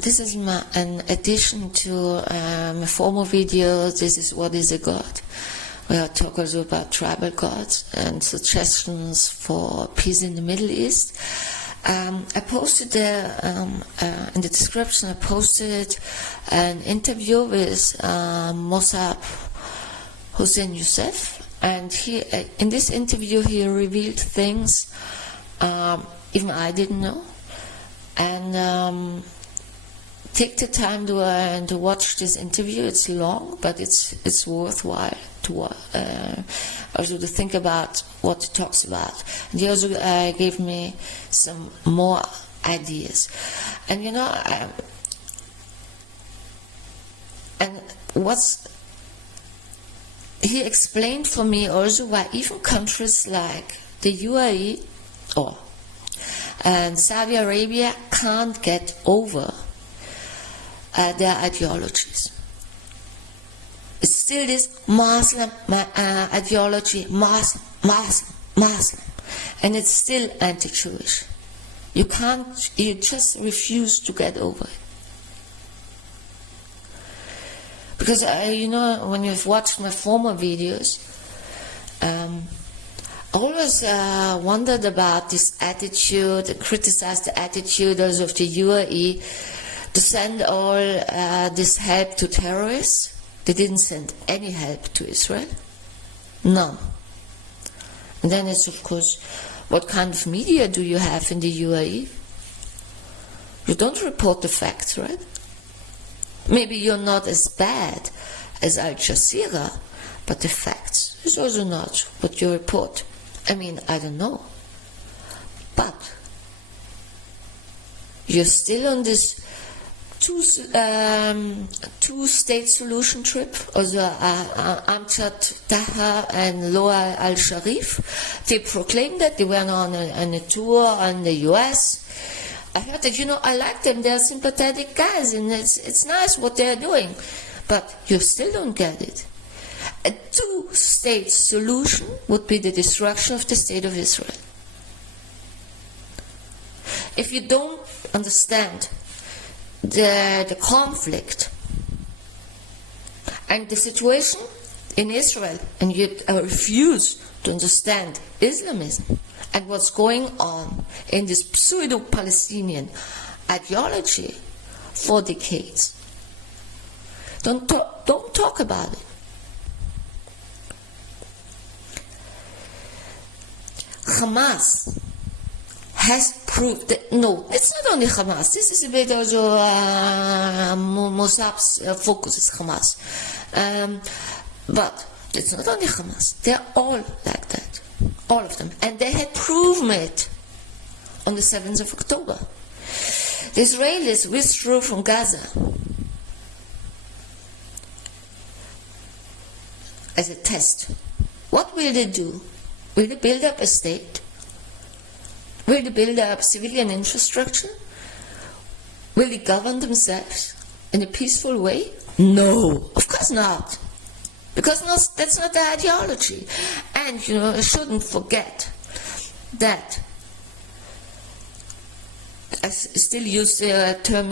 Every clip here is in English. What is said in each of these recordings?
this is an addition to my former video, This is What is a God, where I talk also about tribal gods and suggestions for peace in the Middle East. I posted there, in the description, I posted an interview with Mossab Hussein Youssef, and he, in this interview he revealed things even I didn't know. And take the time to watch this interview. It's long, but it's worthwhile to also to think about what it talks about. And he also gave me some more ideas. And you know, and he explained for me also why even countries like the UAE and Saudi Arabia can't get over their ideologies. It's still this Muslim ideology, Muslim, and it's still anti-Jewish. You just refuse to get over it. Because, you know, when you've watched my former videos, I always wondered about this attitude, and criticized the attitude also of the UAE to send all this help to terrorists. They didn't send any help to Israel. None. And then it's, of course, what kind of media do you have in the UAE? You don't report the facts, right? Maybe you're not as bad as Al Jazeera, but the facts is also not what you report. I mean, I don't know. But you're still on this two-state solution trip. Also Amjad Taha and Loa al-Sharif, they proclaimed that. They went on a tour in the US. I heard that, you know, I like them. They're sympathetic guys, and it's nice what they're doing. But you still don't get it. A two-state solution would be the destruction of the state of Israel. If you don't understand the conflict and the situation in Israel, and you refuse to understand Islamism and what's going on in this pseudo-Palestinian ideology for decades, don't talk about it. Hamas has proved that, no, it's not only Hamas. This is a bit also Mossad's focus is Hamas. But it's not only Hamas. They're all like that. All of them. And they had proven it on the 7th of October. The Israelis withdrew from Gaza as a test. What will they do? Will they build up a state? Will they build up civilian infrastructure? Will they govern themselves in a peaceful way? No, of course not. Because that's not the ideology. And, you know, I shouldn't forget that, I still use the term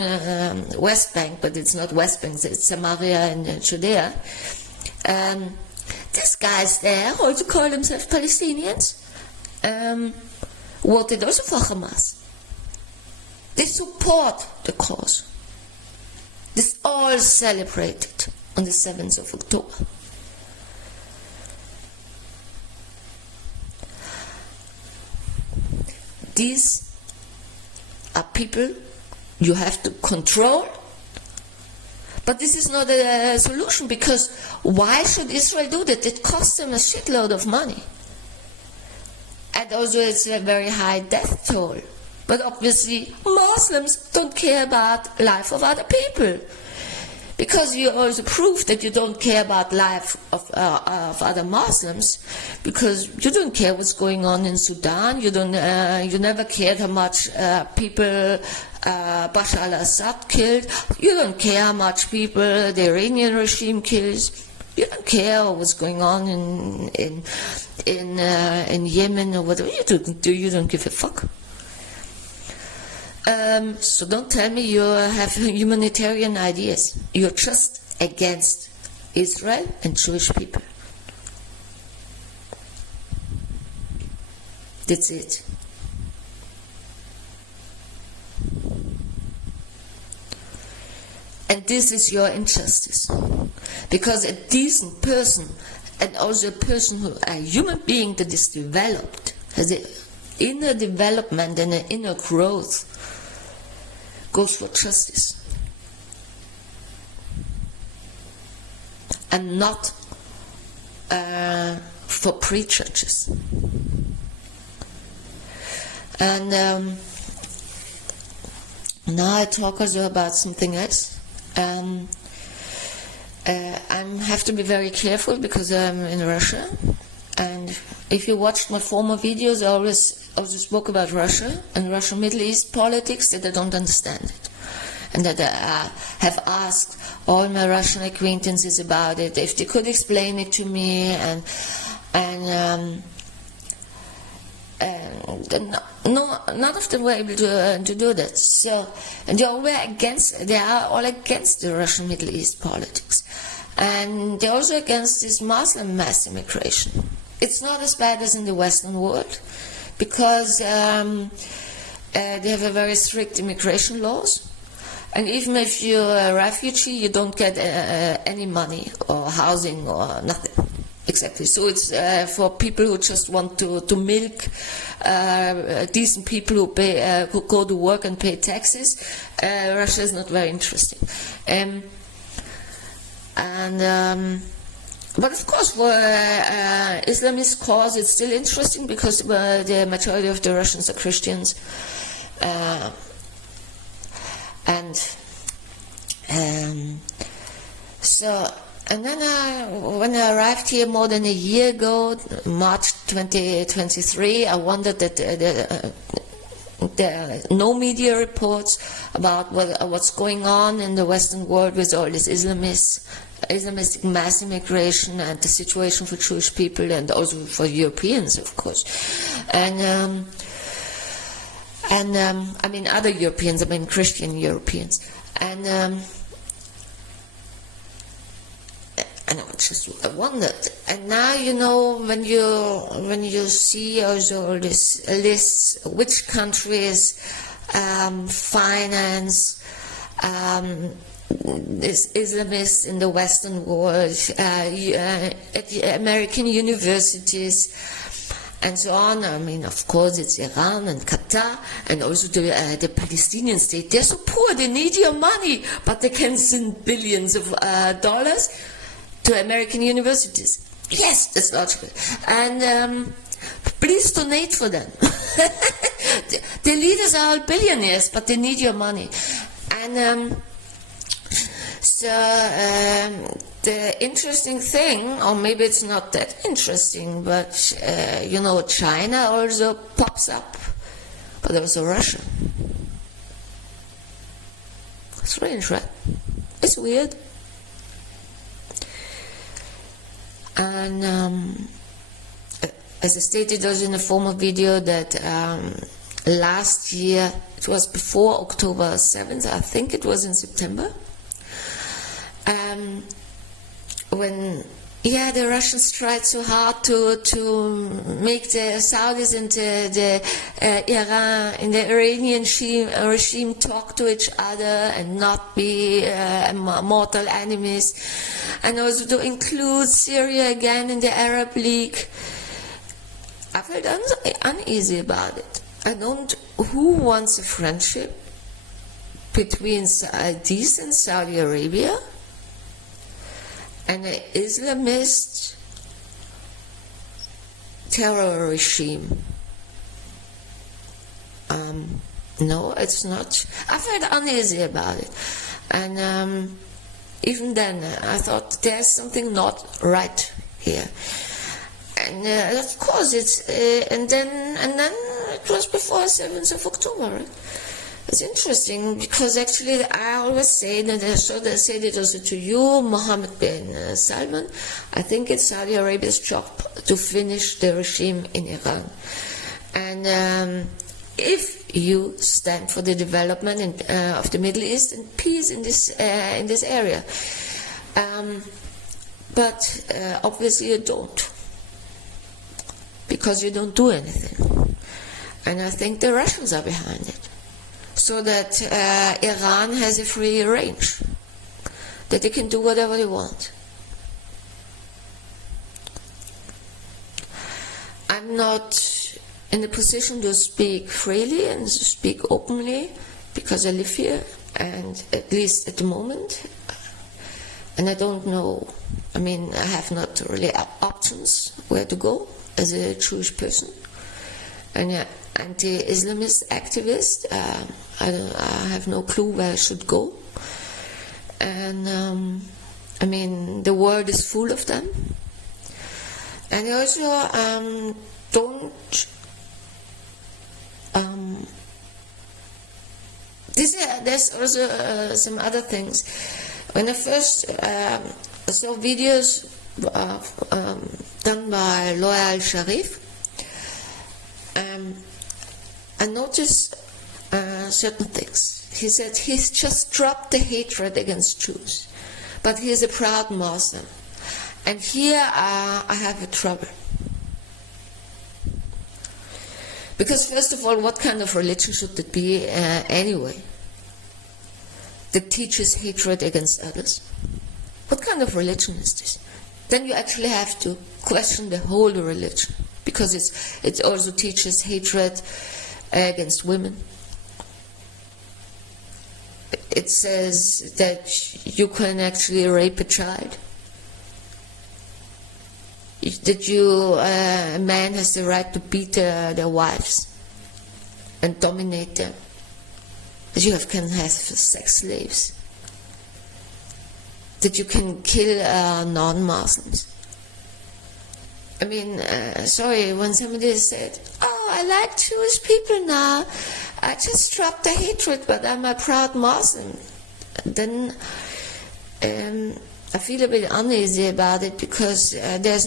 West Bank, but it's not West Bank, it's Samaria and Judea. These guys there, also call themselves Palestinians, voted also for Hamas. They support the cause. This all celebrated on the 7th of October. These are people you have to control. But this is not a solution, because why should Israel do that? It costs them a shitload of money. And also it's a very high death toll. But obviously Muslims don't care about life of other people. Because you also prove that you don't care about life of other Muslims, because you don't care what's going on in Sudan. You never cared how much people Bashar al-Assad killed. You don't care how much people the Iranian regime kills. You don't care what's going on in Yemen or whatever. You don't give a fuck. So don't tell me you have humanitarian ideas. You're just against Israel and Jewish people. That's it. And this is your injustice. Because a decent person, and also a person who, a human being that is developed, has an inner development and an inner growth, goes for justice. And not for prejudges. And now I talk also about something else. I have to be very careful because I'm in Russia, and if you watched my former videos, I always spoke about Russia and Russian Middle East politics, that I don't understand it, and that I have asked all my Russian acquaintances about it, if they could explain it to me, and none of them were able to do that. So, and they are all against the Russian Middle East politics, and they're also against this Muslim mass immigration. It's not as bad as in the Western world, because they have a very strict immigration laws, and even if you're a refugee, you don't get any money or housing or nothing. Exactly. So it's for people who just want to milk decent people who pay, who go to work and pay taxes. Russia is not very interesting. But of course, for Islamist cause, it's still interesting because the majority of the Russians are Christians, And then when I arrived here more than a year ago, March 2023, I wondered that there are no media reports about what's going on in the Western world with all this Islamistic mass immigration and the situation for Jewish people and also for Europeans, of course. And I mean other Europeans, I mean Christian Europeans. And I just wondered. And now, you know, when you see also all these lists, which countries finance this Islamists in the Western world, at American universities, and so on. I mean, of course, it's Iran and Qatar, and also the Palestinian state. They're so poor, they need your money, but they can send billions of dollars to American universities. Yes, that's logical. And please donate for them. The leaders are all billionaires, but they need your money. And the interesting thing, or maybe it's not that interesting, but you know, China also pops up, but also Russia. Strange, right? It's weird. And as I stated also in a former video, that last year, it was before October 7th, I think it was in September, when the Russians tried so hard to make the Saudis and the Iran and the Iranian regime talk to each other and not be mortal enemies, and also to include Syria again in the Arab League. I felt uneasy about it. Who wants a friendship between Saudis and Saudi Arabia and an Islamist terror regime? No, it's not. I felt uneasy about it. And even then, I thought there's something not right here. And of course, and then it was before 7th of October, right? It's interesting because actually I always say, and I said it also to you, Mohammed bin Salman, I think it's Saudi Arabia's job to finish the regime in Iran. And if you stand for the development of the Middle East and peace in this area. But obviously you don't, because you don't do anything. And I think the Russians are behind it, so that Iran has a free range, that they can do whatever they want. I'm not in a position to speak freely and to speak openly because I live here, and at least at the moment, and I don't know, I mean, I have not really options where to go as a Jewish person, and anti-Islamist activist, I have no clue where I should go, and I mean, the world is full of them, and I also don't there's also some other things. When I first saw videos done by Loyal Sharif, I noticed certain things. He said he's just dropped the hatred against Jews, but he is a proud Muslim. And here I have a trouble. Because first of all, what kind of religion should it be anyway, that teaches hatred against others? What kind of religion is this? Then you actually have to question the whole religion, because it also teaches hatred against women. It says that you can actually rape a child. That a man has the right to beat their wives and dominate them. That you can have sex slaves. That you can kill non-Muslims. I mean, sorry, when somebody said, "Oh, I like Jewish people now, I just dropped the hatred, but I'm a proud Muslim," then I feel a bit uneasy about it, because there's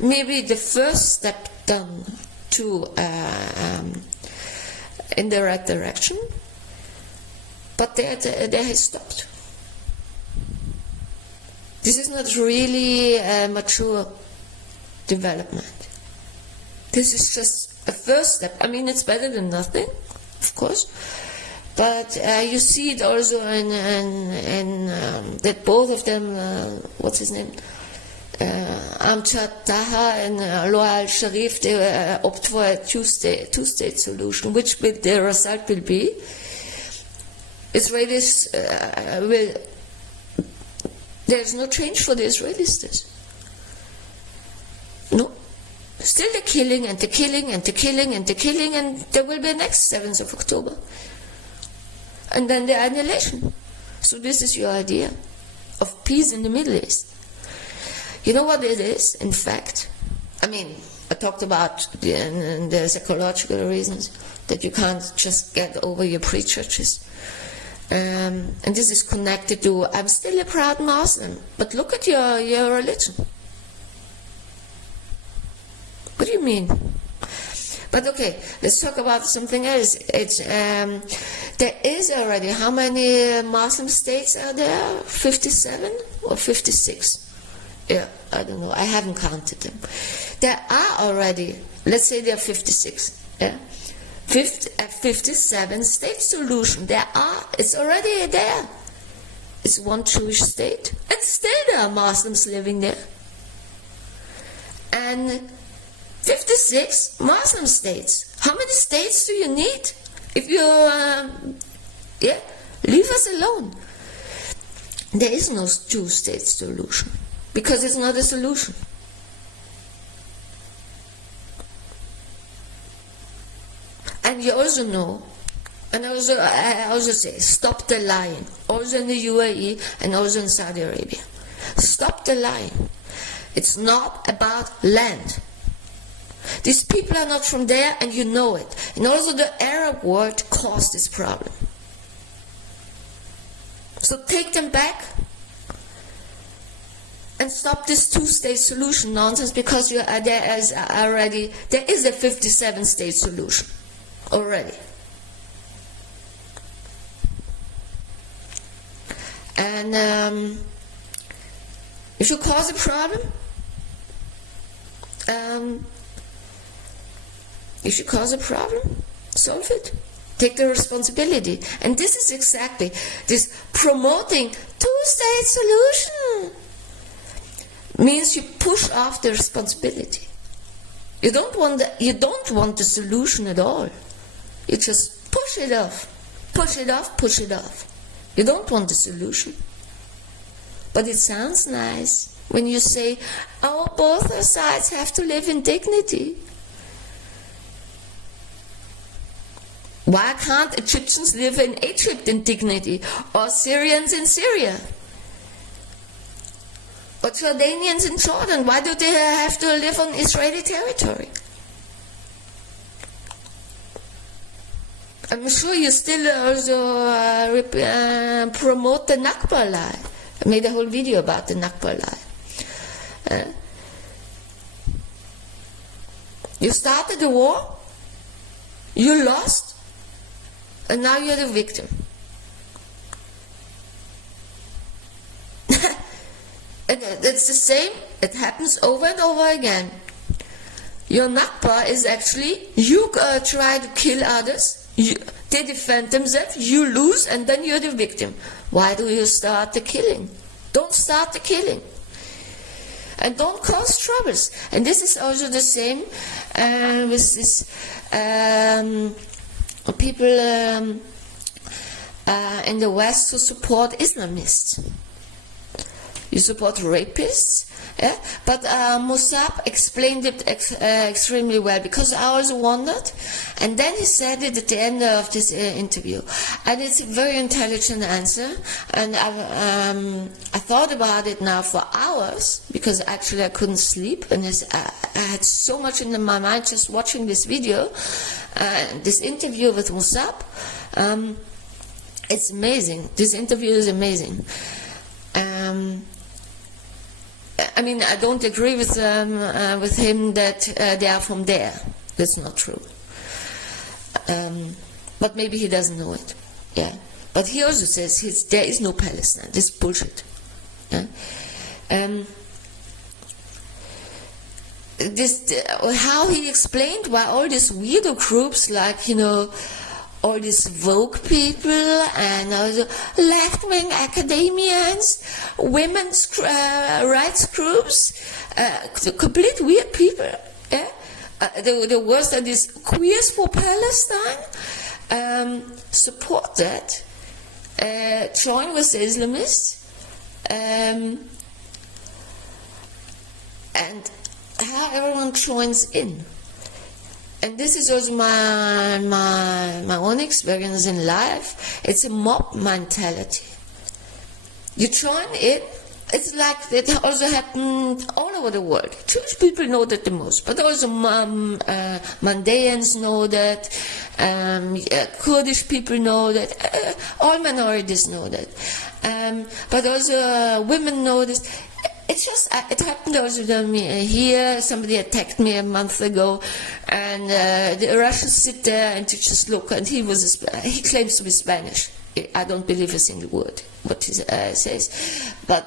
maybe the first step done to in the right direction, but they have stopped. This is not really a mature development. This is just a first step. I mean, it's better than nothing, of course. But you see it also in that both of them, what's his name, Amjad Taha and Loyal Sharif, they opt for a two-state solution, which the result will be Israelis there's no change for the Israelis. No. Still the killing and the killing and the killing and the killing, and there will be next 7th of October. And then the annihilation. So this is your idea of peace in the Middle East. You know what it is, in fact? I mean, I talked about the psychological reasons, that you can't just get over your prejudices. And this is connected to, I'm still a proud Muslim, but look at your religion. What do you mean? But okay, let's talk about something else. There is already, how many Muslim states are there? 57 or 56? Yeah, I don't know. I haven't counted them. There are already, let's say there are 56. Yeah, 57 state solution. It's already there. It's one Jewish state, and still there are Muslims living there. And 56 Muslim states. How many states do you need? If you, leave us alone. There is no two-state solution, because it's not a solution. And you also know, and I also say, stop the lying. Also in the UAE and also in Saudi Arabia. Stop the lying. It's not about land. These people are not from there, and you know it. And also the Arab world caused this problem. So take them back. and stop this two-state solution nonsense, because there is a 57-state solution already. And if you cause a problem, solve it. Take the responsibility. And this is exactly this promoting two-state solution means you push off the responsibility. You don't want the solution at all. You just push it off. Push it off, push it off. You don't want the solution. But it sounds nice when you say, oh, both sides have to live in dignity. Why can't Egyptians live in Egypt in dignity, or Syrians in Syria, or Jordanians in Jordan? Why do they have to live on Israeli territory? I'm sure you still also promote the Nakba lie. I made a whole video about the Nakba lie. You started the war, you lost, and now you're the victim. And it's the same, it happens over and over again. Your Nakba is actually, you try to kill others, they defend themselves, you lose, and then you're the victim. Why do you start the killing? Don't start the killing. And don't cause troubles. And this is also the same with this people in the West who support Islamists. You support rapists, yeah? But Musab explained it extremely well, because I also wondered, and then he said it at the end of this interview, and it's a very intelligent answer, and I thought about it now for hours, because actually I couldn't sleep, and I had so much in my mind just watching this video, this interview with Musab. It's amazing. This interview is amazing. I mean, I don't agree with him that they are from there. That's not true. But maybe he doesn't know it. Yeah. But he also says there is no Palestine. This is bullshit. Yeah? How he explained why all these weirdo groups, like, all these Vogue people and also left-wing academians, women's rights groups, complete weird people. Yeah? The worst are these queers for Palestine, support that, join with the Islamists, and how everyone joins in. And this is also my own experience in life. It's a mob mentality. You join in. It's like it also happened all over the world. Jewish people know that the most, but also Mandaeans know that, Kurdish people know that, all minorities know that, but also women know this. It's just, it happened also to me here. Somebody attacked me a month ago, and the Russians sit there and they just look, and he claims to be Spanish. I don't believe a single word what he says. But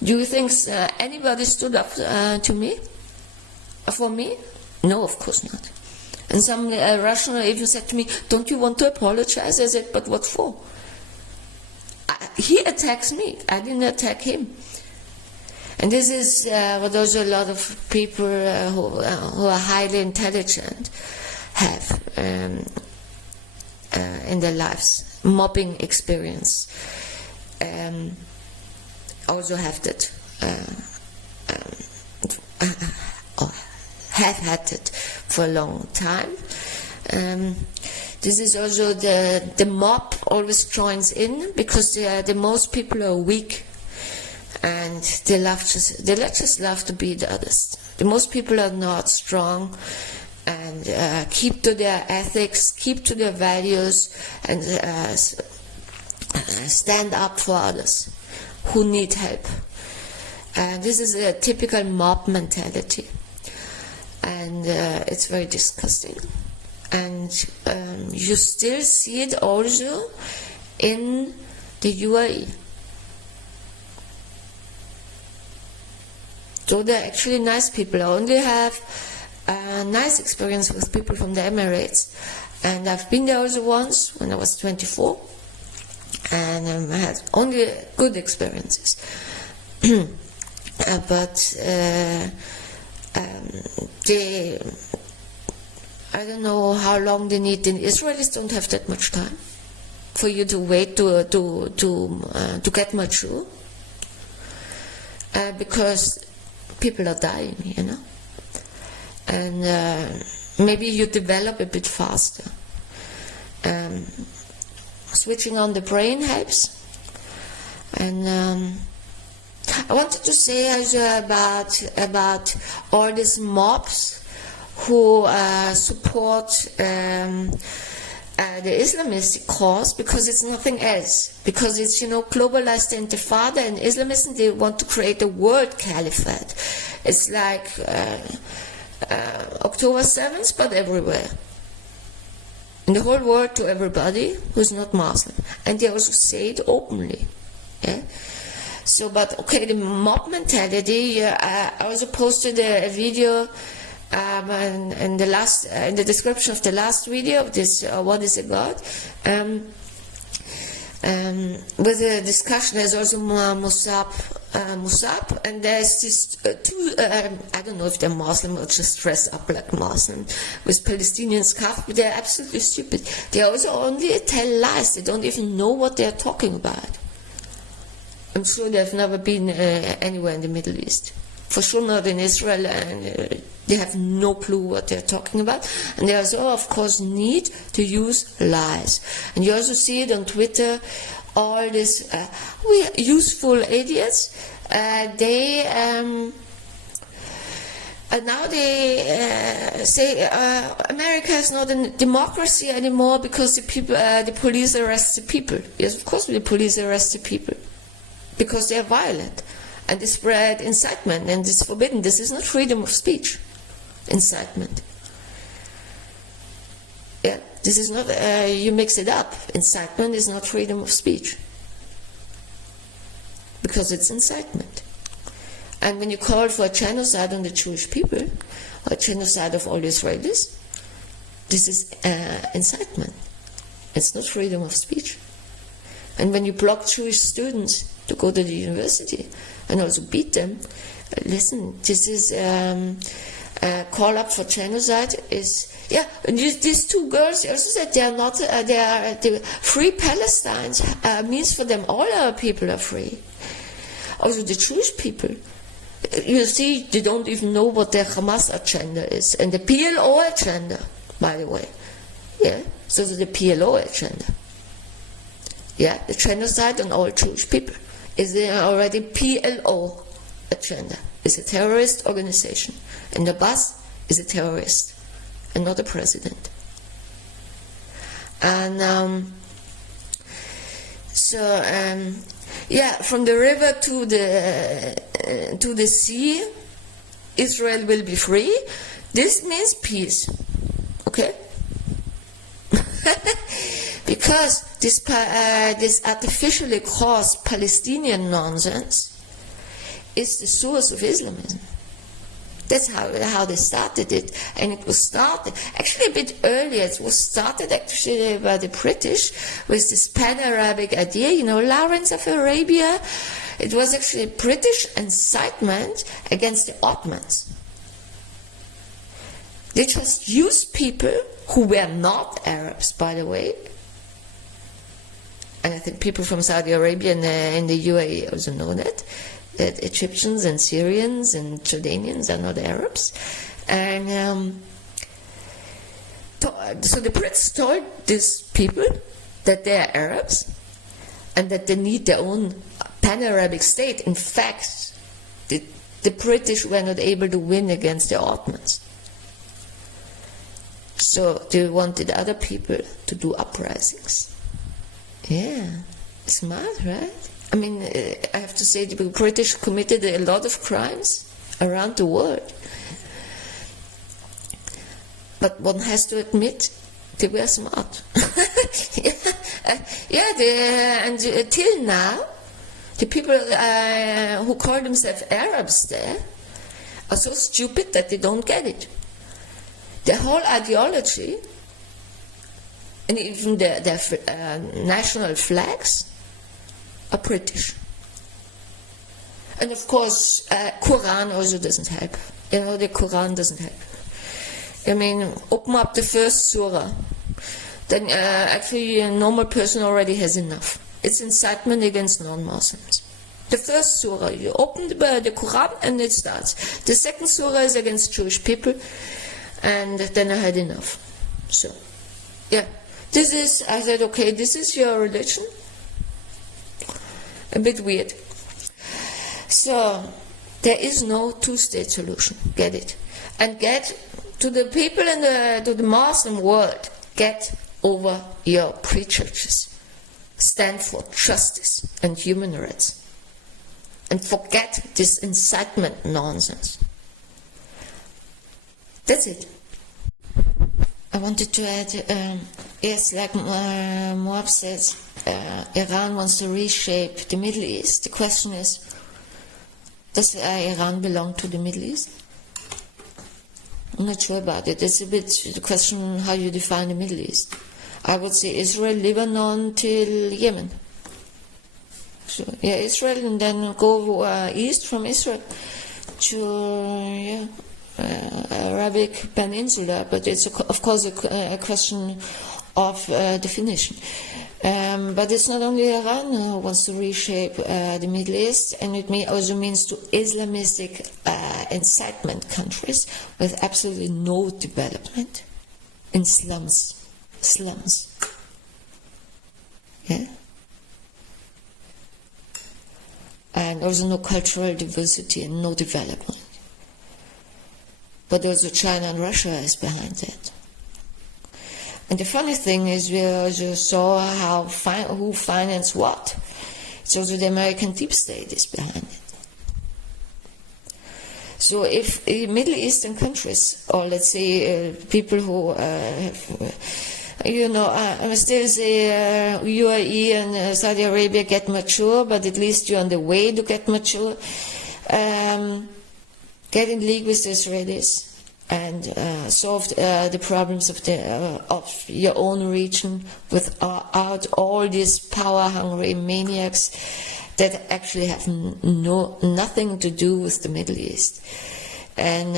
do you think anybody stood up to me? For me? No, of course not. And some Russian even said to me, don't you want to apologize? I said, but what for? He attacks me. I didn't attack him. And this is what also a lot of people who are highly intelligent have in their lives. Mobbing experience. Also have that, or have had it for a long time. This is also the mob always joins in, because the most people are weak. And they just love to beat others. The most people are not strong, and keep to their ethics, keep to their values, and stand up for others who need help. This is a typical mob mentality, and it's very disgusting. And you still see it also in the UAE. So they're actually nice people. I only have a nice experience with people from the Emirates. And I've been there also once when I was 24. And I had only good experiences. But I don't know how long they need. The Israelis don't have that much time for you to wait to get mature, because people are dying, you know, and maybe you develop a bit faster. Switching on the brain helps, and I wanted to say also about all these mobs who support the Islamist cause, because it's nothing else. Because it's, you know, globalized intifada, and Islamism, they want to create a world caliphate. It's like October 7th, but everywhere. In the whole world, to everybody who's not Muslim. And they also say it openly. Yeah? So, but okay, the mob mentality, I also posted a video in the description of the last video of this, what is a God, with a discussion. There's also Musab, and there's this two, I don't know if they're Muslim or just dress up like Muslim, with Palestinian scarf, but they're absolutely stupid. They also only tell lies. They don't even know what they're talking about. I'm sure they've never been anywhere in the Middle East. For sure not in Israel, and they have no clue what they're talking about. And they also, of course, need to use lies. And you also see it on Twitter, all these useful idiots. Now they say America is not a democracy anymore because the police arrest the people. Yes, of course the police arrest the people because they are violent. And they spread incitement, and it's forbidden. This is not freedom of speech, incitement. Yeah, this is not, you mix it up. Incitement is not freedom of speech, because it's incitement. And when you call for a genocide on the Jewish people, or a genocide of all Israelis, this is incitement. It's not freedom of speech. And when you block Jewish students to go to the university, and also beat them, listen, this is call up for genocide. Is, yeah, and these two girls also said they are not, they are the free Palestine means for them all our people are free. Also the Jewish people, you see, they don't even know what their Hamas agenda is, and the PLO agenda, by the way. Yeah, so the PLO agenda. Yeah, the genocide on all Jewish people is already PLO agenda. It's a terrorist organization, and the boss is a terrorist and not a president. And yeah, from the river to the sea, Israel will be free. This means peace. Okay. Because this artificially caused Palestinian nonsense is the source of Islamism. That's how they started it. And it was started, actually a bit earlier, it was started actually by the British with this pan-Arabic idea, you know, Lawrence of Arabia. It was actually British incitement against the Ottomans. They just used people who were not Arabs, by the way. And I think people from Saudi Arabia and the UAE also know that Egyptians and Syrians and Jordanians are not Arabs. And so the Brits told these people that they are Arabs and that they need their own pan-Arabic state. In fact, the British were not able to win against the Ottomans. So they wanted other people to do uprisings. Yeah, smart, right? I mean, I have to say the British committed a lot of crimes around the world. But one has to admit, they were smart. Till now, the people who call themselves Arabs there are so stupid that they don't get it. Their whole ideology, and even their national flags, are British. And of course, Quran also doesn't help. You know, the Quran doesn't help. I mean, open up the first surah. Then actually a normal person already has enough. It's incitement against non-Muslims. The first surah, you open the Quran and it starts. The second surah is against Jewish people, and then I had enough. So, yeah, I said, okay, this is your religion. A bit weird. So, there is no two-state solution. Get it? And get to the people to the Muslim world, get over your prejudices. Stand for justice and human rights. And forget this incitement nonsense. That's it. I wanted to add, yes, like Moab says, Iran wants to reshape the Middle East. The question is, does Iran belong to the Middle East? I'm not sure about it. It's a bit the question how you define the Middle East. I would say Israel, Lebanon till Yemen. So, yeah, Israel, and then go east from Israel to Arabic Peninsula. But it's of course a question of definition. But it's not only Iran who wants to reshape the Middle East, and it also means to Islamistic incitement countries with absolutely no development in slums. Yeah? And also no cultural diversity and no development. But also China and Russia is behind that. And the funny thing is, we also saw who financed what. It's also the American deep state is behind it. So if Middle Eastern countries, or let's say people who have, I still say UAE and Saudi Arabia get mature, but at least you're on the way to get mature. Get in league with the Israelis and solve the problems of your own region without all these power-hungry maniacs that actually have nothing to do with the Middle East. And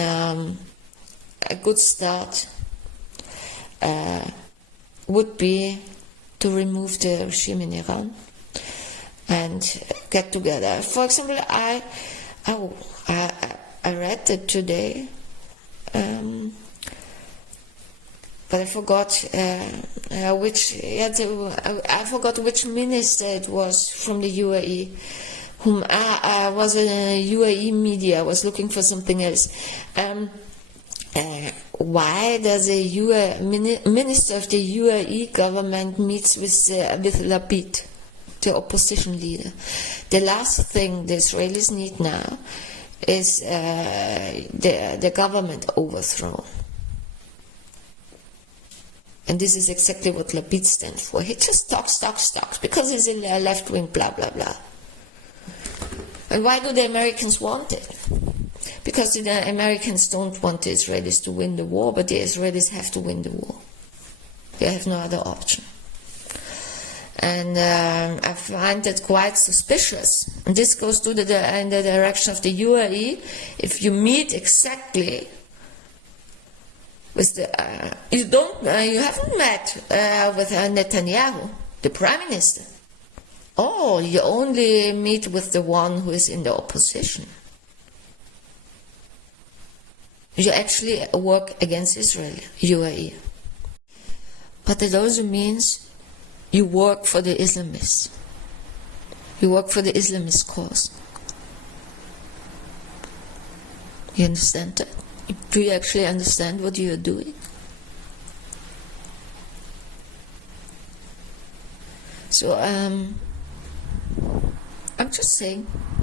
a good start would be to remove the regime in Iran and get together. For example, I read that today, but I forgot which minister it was from the UAE, whom was a UAE media. I was looking for something else. Why does a minister of the UAE government meets with Lapid, the opposition leader? The last thing the Israelis need now is the government overthrown. And this is exactly what Lapid stands for. He just talks, because he's in the left wing, blah, blah, blah. And why do the Americans want it? Because the Americans don't want the Israelis to win the war, but the Israelis have to win the war. They have no other option. And I find that quite suspicious. And this goes to in the direction of the UAE. If you meet exactly with you haven't met with Netanyahu, the prime minister. Oh, you only meet with the one who is in the opposition. You actually work against Israel, UAE. But it also means you work for the Islamists. You work for the Islamist cause. You understand that? Do you actually understand what you are doing? So, just saying.